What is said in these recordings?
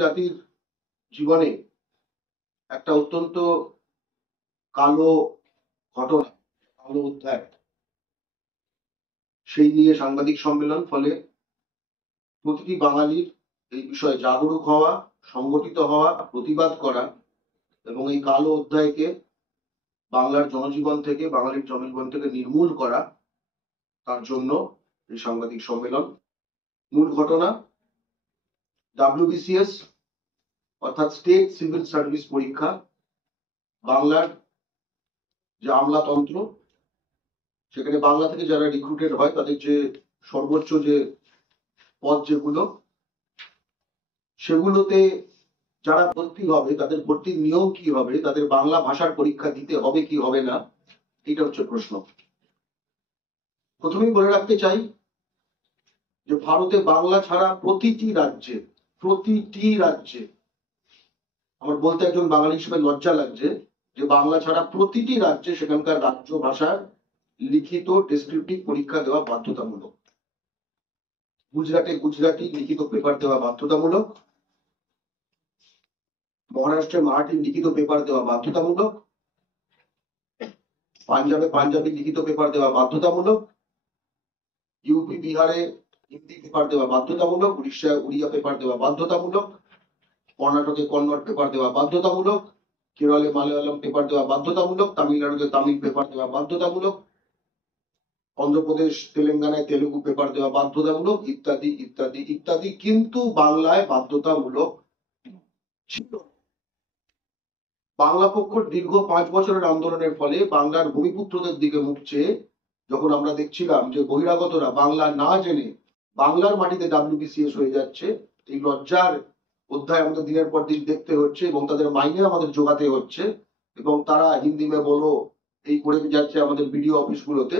জাতির জীবনে একটা অত্যন্ত কালো ঘটনা, কালো অধ্যায়, সেই নিয়ে সাংবাদিক সম্মেলন। ফলে প্রতিটি বাঙালির এই বিষয়ে জাগরুক হওয়া, সংগঠিত হওয়া, প্রতিবাদ করা এবং এই কালো অধ্যায়কে বাংলার জনজীবন থেকে, বাঙালির জনজীবন থেকে নির্মূল করা, তার জন্য এই সাংবাদিক সম্মেলন। মূল ঘটনা, WBCS অর্থাৎ স্টেট সিভিল সার্ভিস পরীক্ষা, বাংলার যে আমলাতন্ত্র, সেখানে বাংলা থেকে যারা রিক্রুটেড হয় তাদের যে সর্বোচ্চ যে পদ যেগুলো, সেগুলোতে যারা ভর্তি হবে তাদের ভর্তির নিয়ম কি হবে, তাদের বাংলা ভাষার পরীক্ষা দিতে হবে কি হবে না, এটা হচ্ছে প্রশ্ন। প্রথমেই বলে রাখতে চাই যে ভারতে বাংলা ছাড়া প্রতিটি রাজ্যে, আমার বলতে একজন বাঙালি হিসেবে লজ্জা লাগছে যে বাংলা ছাড়া প্রতিটি রাজ্যে সেখানকার রাজ্য ভাষার লিখিত ডেসক্রিপটিভ পরীক্ষা দেওয়া বাধ্যতামূলক। গুজরাটি লিখিত পেপার দেওয়া বাধ্যতামূলক, মহারাষ্ট্রে মারাঠি লিখিত পেপার দেওয়া বাধ্যতামূলক, পাঞ্জাবে পাঞ্জাবি লিখিত পেপার দেওয়া বাধ্যতামূলক, ইউপি বিহারে হিন্দি পেপার দেওয়া বাধ্যতামূলক, উড়িষ্যায় উড়িয়া পেপার দেওয়া বাধ্যতামূলক, কর্ণাটকে কন্নড় পেপার দেওয়া বাধ্যতামূলক, কেরলে মালয়ালম পেপার দেওয়া বাধ্যতামূলক, তামিলনাড়ুতে তামিল পেপার দেওয়া বাধ্যতামূলক, অন্ধ্রপ্রদেশ তেলেঙ্গানায় তেলুগু পেপার দেওয়া বাধ্যতামূলক, ইত্যাদি ইত্যাদি ইত্যাদি। কিন্তু বাংলায় বাধ্যতামূলক ছিল। বাংলা পক্ষ দীর্ঘ 5 বছরের আন্দোলনের ফলে বাংলার ভূমিপুত্রদের দিকে মুখ চেয়ে যখন আমরা দেখছিলাম যে বহিরাগতরা বাংলা না জেনে বাংলার মাটিতে WBCS হয়ে যাচ্ছে, এই লজ্জার অধ্যায় আমাদের দিনের পর দিন দেখতে হচ্ছে এবং তাদের মাইনে আমাদের জোগাতে হচ্ছে এবং তারা হিন্দি মে বলো এই করে যাচ্ছে আমাদের বিডিও অফিসগুলোতে,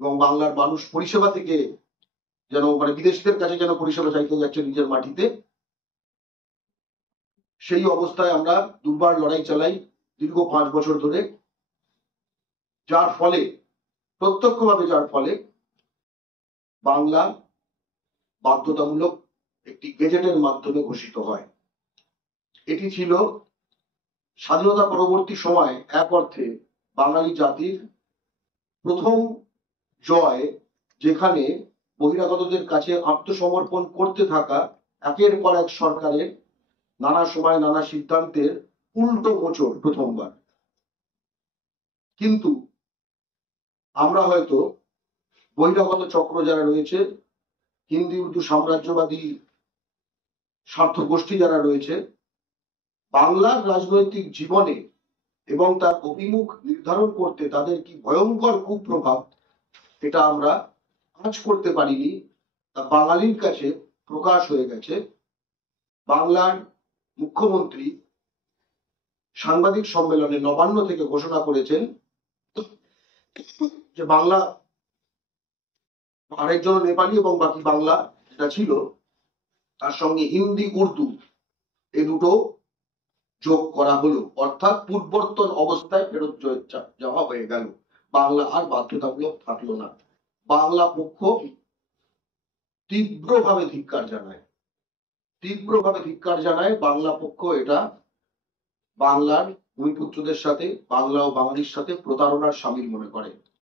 এবং বাংলার মানুষ পরিষেবা থেকে যেন বিদেশিদের কাছে যেন পরিষেবা চাইতে যাচ্ছে নিজের মাটিতে। সেই অবস্থায় আমরা দুর্বার লড়াই চালাই দীর্ঘ 5 বছর ধরে, যার ফলে প্রত্যক্ষভাবে বাংলা বাধ্যতামূলক একটি গেজেটের মাধ্যমে ঘোষিত হয়। এটি ছিল স্বাধীনতা পরবর্তী সময় এক অর্থে বাঙালি জাতির প্রথম জয়, যেখানে বহিরাগতদের কাছে আত্মসমর্পণ করতে থাকা একের পর এক সরকারের নানা সময় নানা সিদ্ধান্তের উল্টো মোচড় প্রথমবার। কিন্তু আমরা হয়তো বহিরাগত চক্র যারা রয়েছে, হিন্দি উর্দু সাম্রাজ্যবাদী স্বার্থ গোষ্ঠী যারা রয়েছে, বাংলার রাজনৈতিক জীবনে এবং তার অভিমুখ নির্ধারণ করতে তাদের কি ভয়ঙ্কর কুপ্রভাব, এটা আমরা আঁচ করতে পারিনি, তা বাঙালির কাছে প্রকাশ হয়ে গেছে। বাংলার মুখ্যমন্ত্রী সাংবাদিক সম্মেলনে নবান্ন থেকে ঘোষণা করেছেন যে বাংলা আরেকজন নেপালি এবং বাকি বাংলা যেটা ছিল তার সঙ্গে হিন্দি উর্দু এই দুটো যোগ করা হলো, অর্থাৎ পূর্বর্তন অবস্থায় ফেরত যাওয়া হয়ে গেল। বাংলা আর বাধ্যতামূলক থাকলো না। বাংলা পক্ষ তীব্রভাবে ধিক্কার জানায়। বাংলা পক্ষ এটা বাংলার ভূমিপুত্রদের সাথে, বাংলা ও বাঙালির সাথে প্রতারণার সামিল মনে করে।